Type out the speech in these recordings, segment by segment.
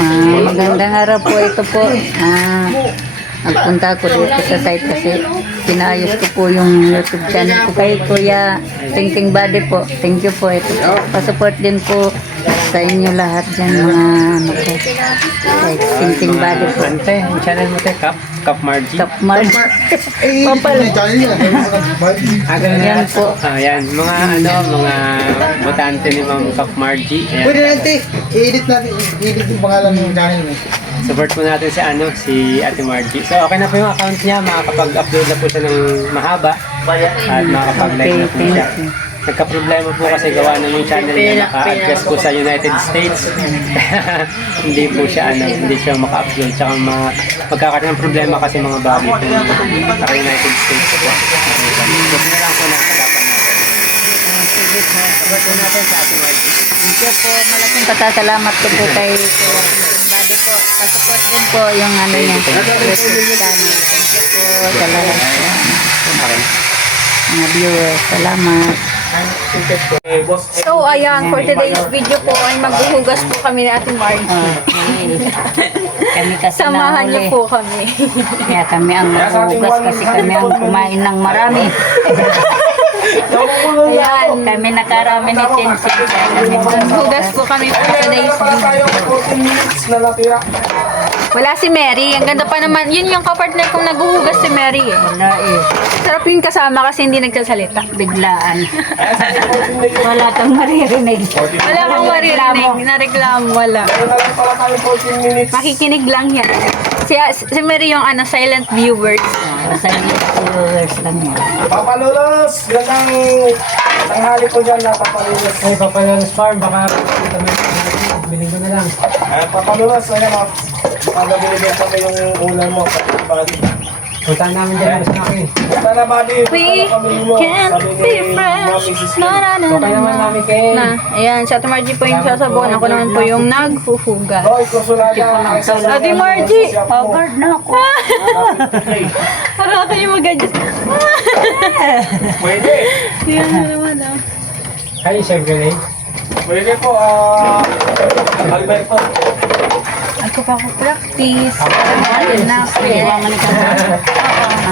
Magandang araw po. Ito po. Nagpunta ako dito sa site kasi pinaayos ko po yung YouTube channel ko kay Kuya Tingting Body po. Thank you po. Ito po. Pasupport din po sa inyo lahat dyan mga ano po. Kay Tingting Body po. Ante, yung channel mo tayo, Cap Margie. Top Marge. Papal. Yan po. Yan, mga mga botante ni Ma'am Cap Margie. Ayan. Pwede natin, i-edit natin, i-edit yung pangalan ng channel mo. Support po natin si Ate Margie. So okay na po yung account niya, makakapag-upload na po siya ng mahaba at makakapag-live na po siya. Nagka-problema po kasi gawa na yung channel niya naka-address po sa United States. Hindi po siya hindi siya maka-upload. Tsaka magkakaroon ng problema kasi mga bagay po sa United States po. Gusto na lang po na kadapan natin. Support po natin sa Ate Margie. Thank you po. Malaking pasasalamat ko po kay Kuya Tingting Body po. Pasupport din po yung ano niya. YouTube channel. Thank you po sa lahat po. Mga viewers. Salamat. So, ayan, for today's video po ay maghuhugas po kami ni Ate Margie. Kami kasi Samahan niyo nahuli. po kami. Kaya kami ang maghuhugas kasi kami ang kumain ng marami. Ayan, Kami nakarami ni Tensei. Kaya kami maghuhugas po kami for today's video. Wala si Mary. Ang ganda pa naman. Yun yung kapartner kong naghuhugas si Mary eh. Wala eh. Sarap yung kasama kasi hindi nagsasalita. Biglaan. Wala kang maririnig. Wala kang maririnig. Nareklamo. Wala. Makikinig lang yan. Si Mary yung silent viewers. Sa viewers lang yan. Papalulos! Gandang tanghali ko dyan na papalulos. Ay, Papayanos Farm, baka biling ko na lang. Papalulos, ayan o. Baka binigyan kami yung ulan mo. Bali. Puntaan namin dyan sa akin. Tara, Bali. We can't be friends. Na, na, na, Okay naman namin kay... na. Ayan, si Ate Margie po yung sasabuan. Ako naman po yung naghuhugas. Hoy, kusulada. Ate Margie! Covered na ako. Para kayo mag-adjust. Pwede. Yan na naman ah. Ay, siyempre eh. Pwede po. Alberto. Ako pa ako practice. Ayun na. Kaya man ka na.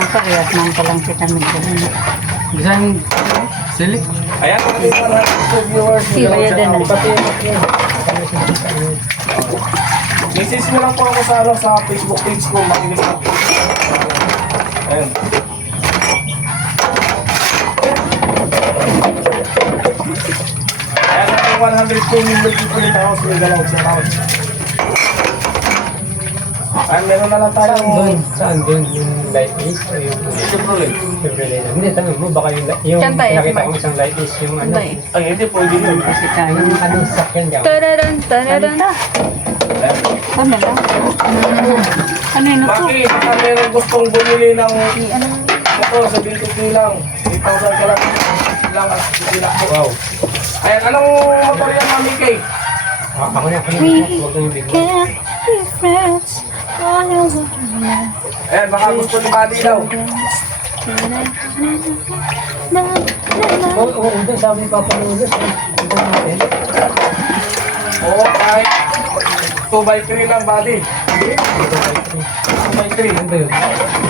Parehas man pa lang kita nagsasabi. Bisan, silik. Ayan, kami mga viewers. Bayadan na. Message mo lang po ako sa Facebook page ko. Makinis ako. Ayan. Ayan, natin 102 million people in the house with the loud sa house. Ayan, meron na lang tayong... Saan doon? Yung light is? O yung... Chevrolet. Chevrolet. Hindi, tanong mo, baka yung Saan tayo? nakita ko isang light is yung ano. Tay. Ay, hindi, pwede yun. Kasi kaya yung anong sakyan dyan. Tararan, tararan. Ano lang? Ano yun ito? Maki, baka meron gustong bumili ng motor sa Bilkit lang. 8,000 ka lang. Lang at sila. Wow. Ayan, anong motor yan, Mami Kay? Ako na, huwag kang bigla. Can't be friends. Ayan, baka gusto ni Buddy daw. Oo, doon sabi ni Papa Lulos. Ito natin. Oo, kahit 2x3 lang, Buddy. 2x3. Ano ba yun?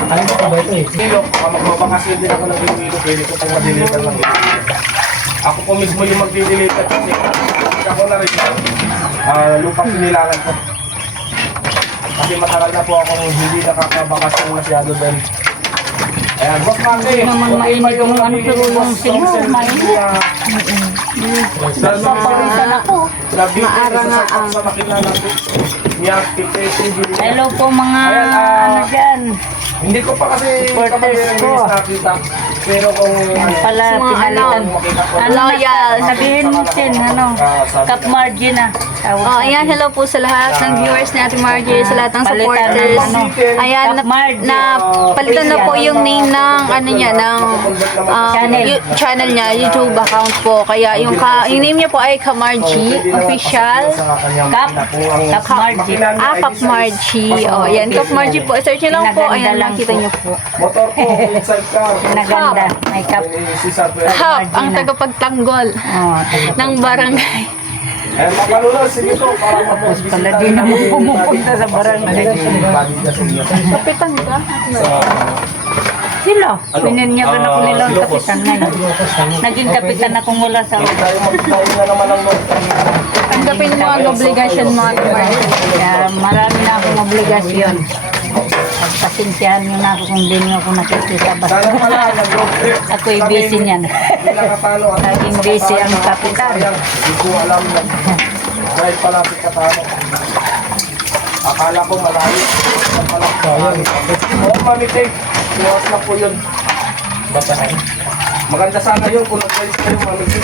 Ano ba ba ito eh? Kilo, baka magbabakasyon din ako ng kilo. Pwede ko pong ma-deliver lang. Ako po mismo yung mag-deliver kasi ako na rin. Lupang pinilangan ko. Kasi matagal na po akong hindi nakakabakasyon masyado dahil. Ayan, Boss Maki. Naman mainit yung ano pero yung siguro mainit. Papawisan ako. Maara nga ang sa makina natin. Hello po mga Ayan, ano dyan. Hindi ko pa kasi Supporters ko. nakita. Pero kung Pala pinalitan. Ano Loyal. sabihin mo sin ano. Cap Margie na. Tawag Oh, sa ayan, akin. hello po sa lahat ng viewers ni Ate Margie, sa lahat ng Palitan supporters. ng ano, Ayan, Cap Margie. palitan na po yung name ng ano niya, ng Channel. channel niya, YouTube account po. Kaya yung name niya po ay Kamargie Official. Cap Margie. Cap Margie. Oh, ayan, Cap Margie po. Search niyo lang po. Pinaganda Ayan, lang makita po. niyo po. motor ko, inside car. Naganda. May cap. Hap, ang tagapagtanggol Oh, ng barangay. Eh, makalulos, sige po, para mapos. Pala di naman pumupunta sa barangay. Kapitan ka? Sila, pininyagan ako nilang Ilocos. kapitan ngayon. Naging kapitan akong wala sa Tayo magtayo na naman ang lot. Tanggapin mo ang obligasyon mo, Ate Margie. kaya marami na akong obligasyon. Pagpasensyahan nyo na ako kung di nyo ako nakikita. Sana Basta pala, nag-road trip. ako'y busy niyan. Hindi nakatalo. Naging busy ang kapitan. Hindi ko alam na. Dahil pala si Katano. Akala ko malayo. Pala Oo, Mami Tay. Iwas na po yun. Maganda sana yun kung nag-voice kayo, Mami Tay.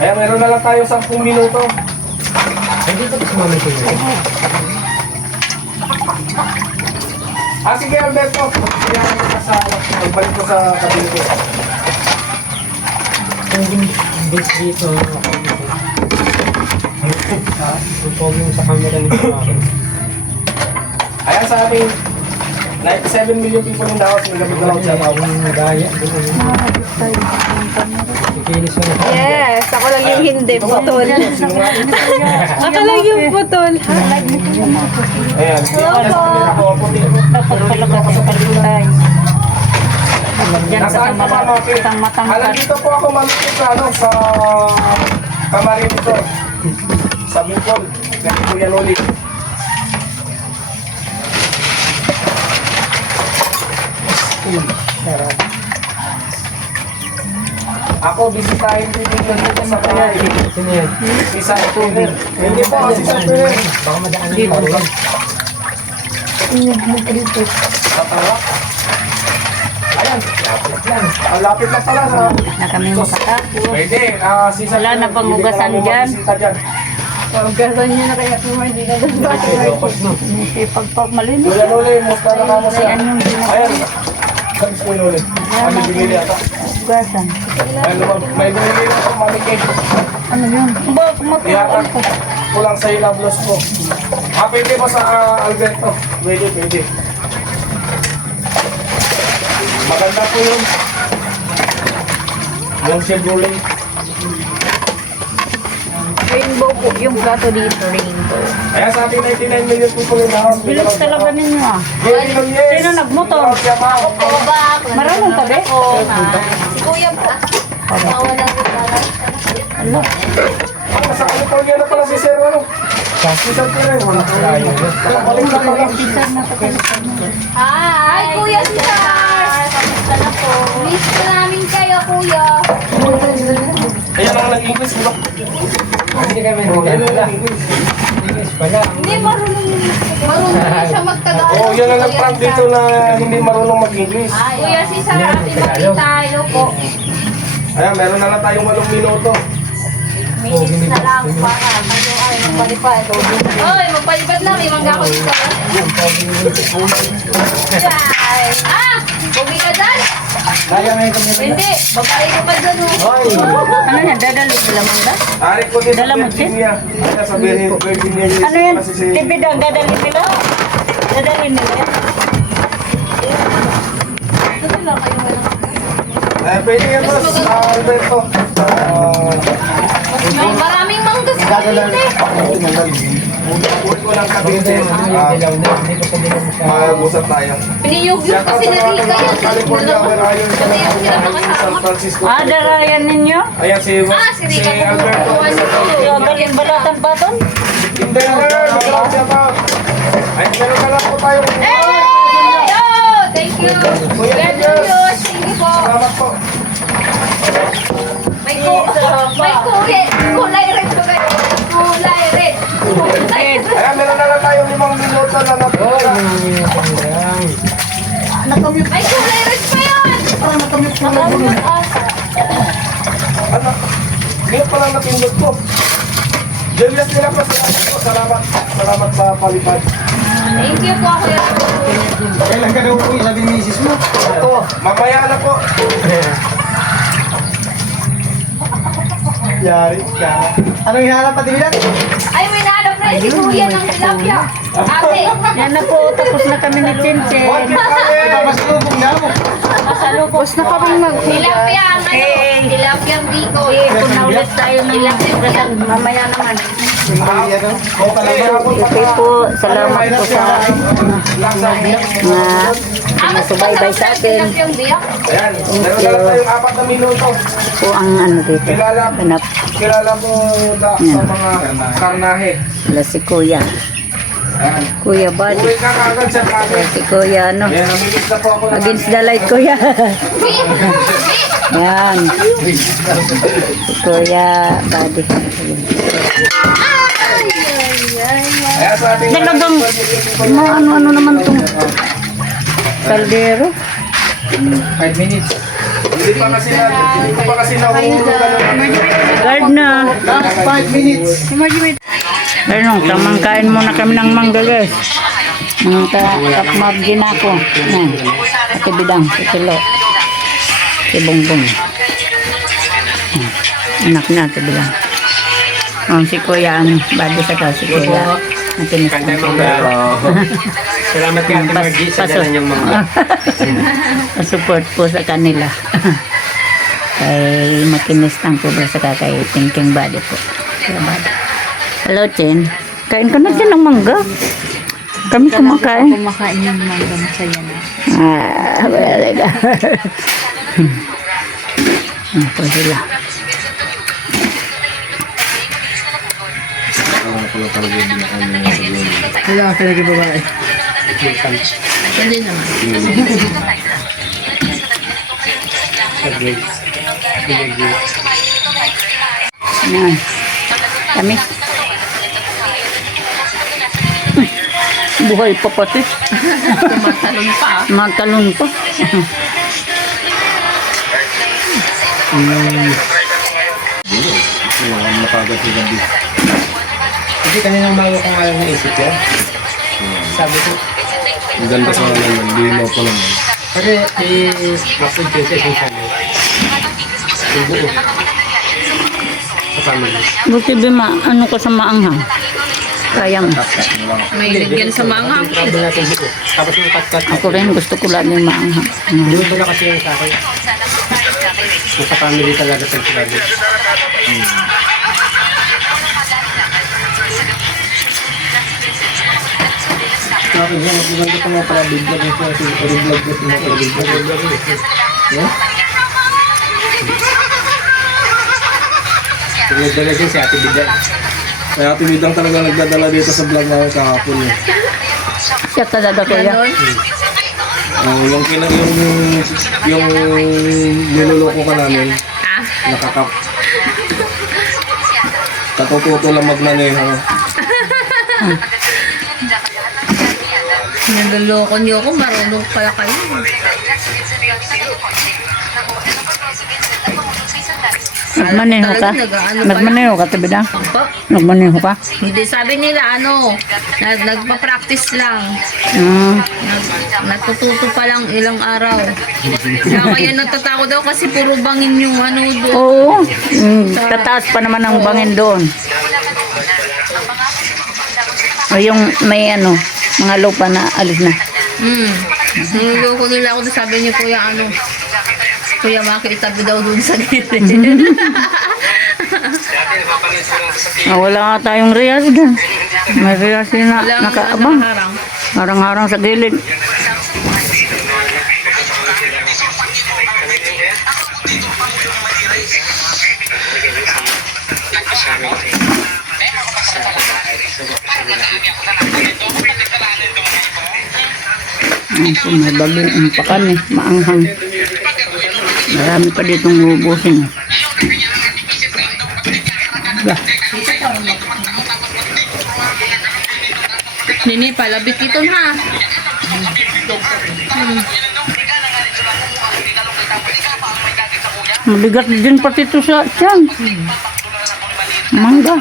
Ayan, meron na lang tayo 10 minuto. Ah, sige Alberto. Kailangan ko sa magbalik ko sa kabili ko. Ayan sa ating 97 million people in the house. May gamit na lang siya. Yes, ako lang yung hindi, putol. Ako lang yung putol. Ayan. Ako, puti. Dapat pala kasi palitay. Diyan sa Nasaan ka pa, Maki? isang Alam, matangkat. dito po ako mamit sa ano, sa Kamarin ito. Sa Bicol. Kasi Kuya Loli. Ako, bisitahin din dito sa bahay. Isa ito. Hindi po, isa ito. Baka madaan dito. Tatawa. Ayan, lapit lang. Ang lapit lang pala sa... Na kami makatapos. Pwede, sisa... Wala na pang ugasan dyan. Pagkasan niyo na kaya kung hindi na doon ba? Hindi pagpagmalinis. Kuya Loli, musta na kamo siya? Ayan yung ginagawa. Ayan. Saan si Kuya Loli? Ano bigili ata? Ugasan. Ayan, may bigili na sa Mami Cake. Ano yun? Ba, kumatuloy Iyakan ko. kulang sa ilablos ko. Pwede mo sa Alberto. Pwede. Maganda po yun. Yung scheduling. Rainbow po yung plato dito, rainbow. Kaya sa ating 99 million people in the house. Bilis talaga ninyo ah. Yes. Sino nagmotor? Marunong ka ba? Si Kuya po. Nawala ko talaga. Ano? Sa California na pala si Sir, ano? Si Sir Pérez. Nakabalik na pala. Hi, Kuya Cesar! Kamusta na po? Miss ko namin kayo, Kuya. Ayan ang nag-English, di ba? Hindi marunong siya magtagalog. Oo, yan ang nag-prank dito na hindi marunong mag-English. Kuya Cesar, ating makita. Hello po. Ayan, meron na lang tayong 8 minuto. Minutes na lang para kayo ay magpalipad. Oy, magpalipad na. May mangga ko dito. Guys! Ah! Pogi ka dyan? Hindi. Babae ko pa dyan. Ano yan? Dadali sila mangga? Arik ko din sa Dala mo, Virginia. Kaya sa Virginia. Ano yan? Kasi si... Tibida, dadali nila? Dadali nila yan? Pwede yan, boss. Alberto. Maraming mangga sa Cavite. Uwi ko ng Cavite. Mag-usap tayo. Piniyog-yog kasi na Rika yan. California, Ayon, Pati yung hirap na San kasama. Francisco. Ah, darayan ninyo? Ayan si Si Rika po. Alberto. Yung galing balatan pa doon? Hindi na, mag-usap siya pa. Ay, meron ka lang po tayo. Hey! Oh, thank you. Kuya Julius, thank you po. Salamat po. May kulay red po kayo. Kulay red. Kulay red. Ayan, meron na lang tayo 5 minuto na natira. May kulay red pa yan. Ano? Ngayon pa lang napindot ko. Julius nila po, salamat. Salamat sa palipad. Thank you po, Kuya. Kailan ka na uwi? Sabi ni misis mo? Oo, mamaya na po. Yari ka. Anong hinahanap pati bilang? Ay, may nahanap na Ayun, yan ang tilapia. Ate, Yan na po, tapos na kami ni Chinchin. Tapos na kami tilapia ang ano. Tilapia ang biko. Ipon na ulit tayo ng mamaya naman. Okay po, salamat po sa na sumusubaybay sa atin. Tilapia ang biyak. Ayan, meron na lang tayong 4 na minuto. Po ang ano dito. Hanap Kilala mo sa mga karnahe. wala si Kuya. Ayan. Kuya Buddy. Uwi ka kagad sa kagad. Si Kuya ano. Ayan, namilis na po ako ng Against the light, Kuya. Yan. Si Kuya Buddy. Ayan sa ating Dalagang ano naman itong kaldero. 5 minutes. Hindi ko pa kasi nahuhulugan ng Guard na. 5 minutes. Ganun, tamang kain muna kami ng mangga, guys. Mga kapmabdi na ako. Yan. Ate Bidang, si Tilo. Si Bongbong. Anak na, Ate Bidang. Si Kuya, Buddy sa si Kuya. Ate Miss. Kantay mga salamat kay Ate Margie sa dala niyang mga. Support po sa kanila. Kay Makinis ng Kubo sa kay Thinking Buddy po. Hello, Chen. Kain ka na din ng mangga. Kami kumakain. Kumakain ng mangga, masaya na. Wala talaga. Po sila. Wala ka lagi babae. Hindi naman. Yan. Kami. Buhay pa pati. Tumatalon pa. Magtalon pa. Kasi kanina umaga kong alam naisip yan. Sabi ko, Ang ganda sa naman, linaw po naman. kasi i-upload ko sa isang channel. Yung buo. Sa family. Buti Bima, ano ka sa maanghang? Kayang. May ligyan sa manghang. Travel natin buo. Tapos yung cut-cut. Ako rin gusto ko lagi maanghang. Doon ko na kasi yung sa akin. Yung sa family talaga sa travel. Bakit yan? Magiging ko nga pala big vlog ito. Kasi vlog ko sila pala big vlog. Nagdala din si Ate Bidal. Kaya tinidang talaga nagdadala dito sa vlog namin kahapon. Siya talaga kuya. Yung niloloko ka namin, katututo lang magmaneho. Naloloko niyo ako, marunong pala kayo. Nagmaneho ka? Nagmaneho ka, Tabida? Po? Nagmaneho ka? Hindi, sabi nila nagpa-practice lang. Natututo pa lang ilang araw. Kaya natatakot daw kasi puro bangin yung doon. Oo. Tataas pa naman ang bangin doon. O yung may mga lupa na alis na. Niloko nila ako, sabi niyo Kuya Maki, itabi daw doon sa gilid. Wala nga tayong riyas doon. May riyas na Walang nakaabang. nakaharang. Harang-harang sa gilid. May bagong umpakan maanghang. Marami pa ditong ubusin. Nini, palabit ito na. Mabigat din pati ito sa tiyan. Mangga.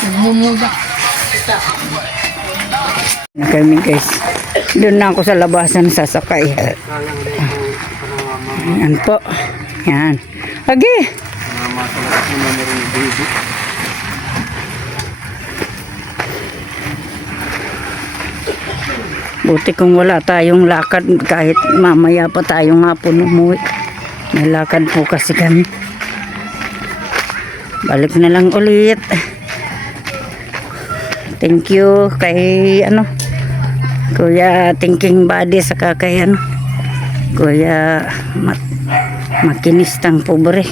Nagmumuga. Na kami guys. Doon na ako sa labasan sasakay. Yan po. Yan. Agi. Buti kung wala tayong lakad kahit mamaya pa tayong hapon umuwi. May lakad po kasi kami. Balik na lang ulit. Thank you kay Kuya Thinking Body saka kay Kuya Makinistang Pobre.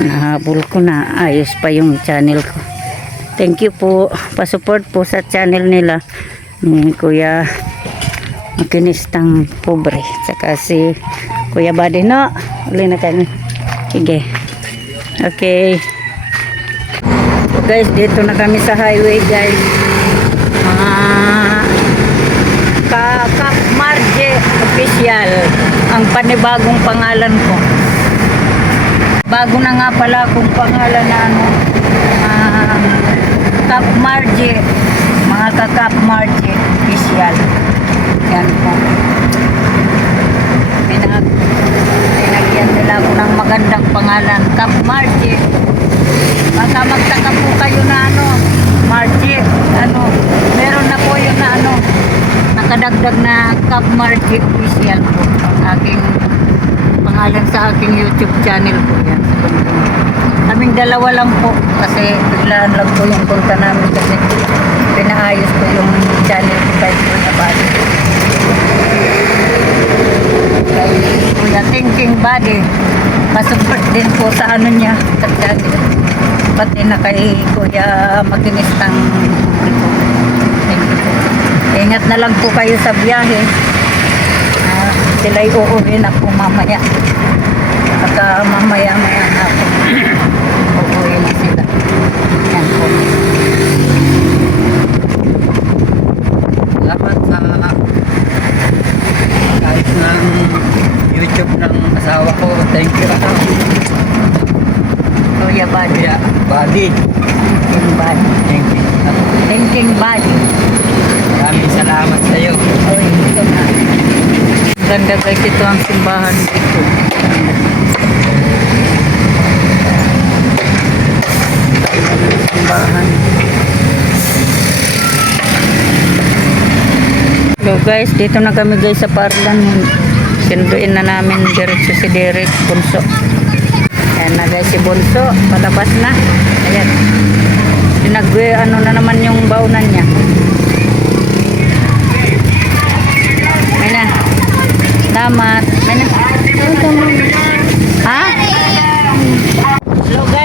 Nahabol ko na ayos pa yung channel ko. Thank you po. Pa-support po sa channel nila ni Kuya Makinistang Pobre saka si Kuya Body. No, uli na kami. Sige. Okay. Guys, dito na kami sa highway guys. Cap Marje Official ang panibagong pangalan ko. Bago na nga pala akong pangalan na Cap Marje, mga ka-Cap Marje Official. Yan po. Pinagyan nila ako ng magandang pangalan, Cap Marje. Baka magtaka po kayo na Marje, meron na po yun na nakadagdag na Cap Marje Official po. Ang aking pangalan sa aking YouTube channel po yan. Kaming dalawa lang po kasi biglaan lang po yung punta namin kasi pinaayos ko yung channel ko kay Kuya Body. Kay Kuya Thinking Body. Masupport din po sa niya sa channel. Pati na kay Kuya Makinistang Publiko. Thank you po. Ingat na lang po kayo sa biyahe. Sila'y uuwi na po mamaya. At mamaya-maya na po. Uuwi na sila. Yan po. Salamat sa kahit ng YouTube ng asawa ko. Thank you. Kuya Body. Kuya Body. Thinking Body. Thank you. Thinking Body. Maraming salamat sa iyo. Uy, ito na. Ganda guys, ito ang simbahan dito. Simbahan. So guys, dito na kami guys sa Parlan. Sinduin na namin diretso si Derek Bunso. Ayan na guys si Bunso, palabas na. Ayan. Na naman yung baunan niya. May na. Salamat. May na. Ha? Hello guys.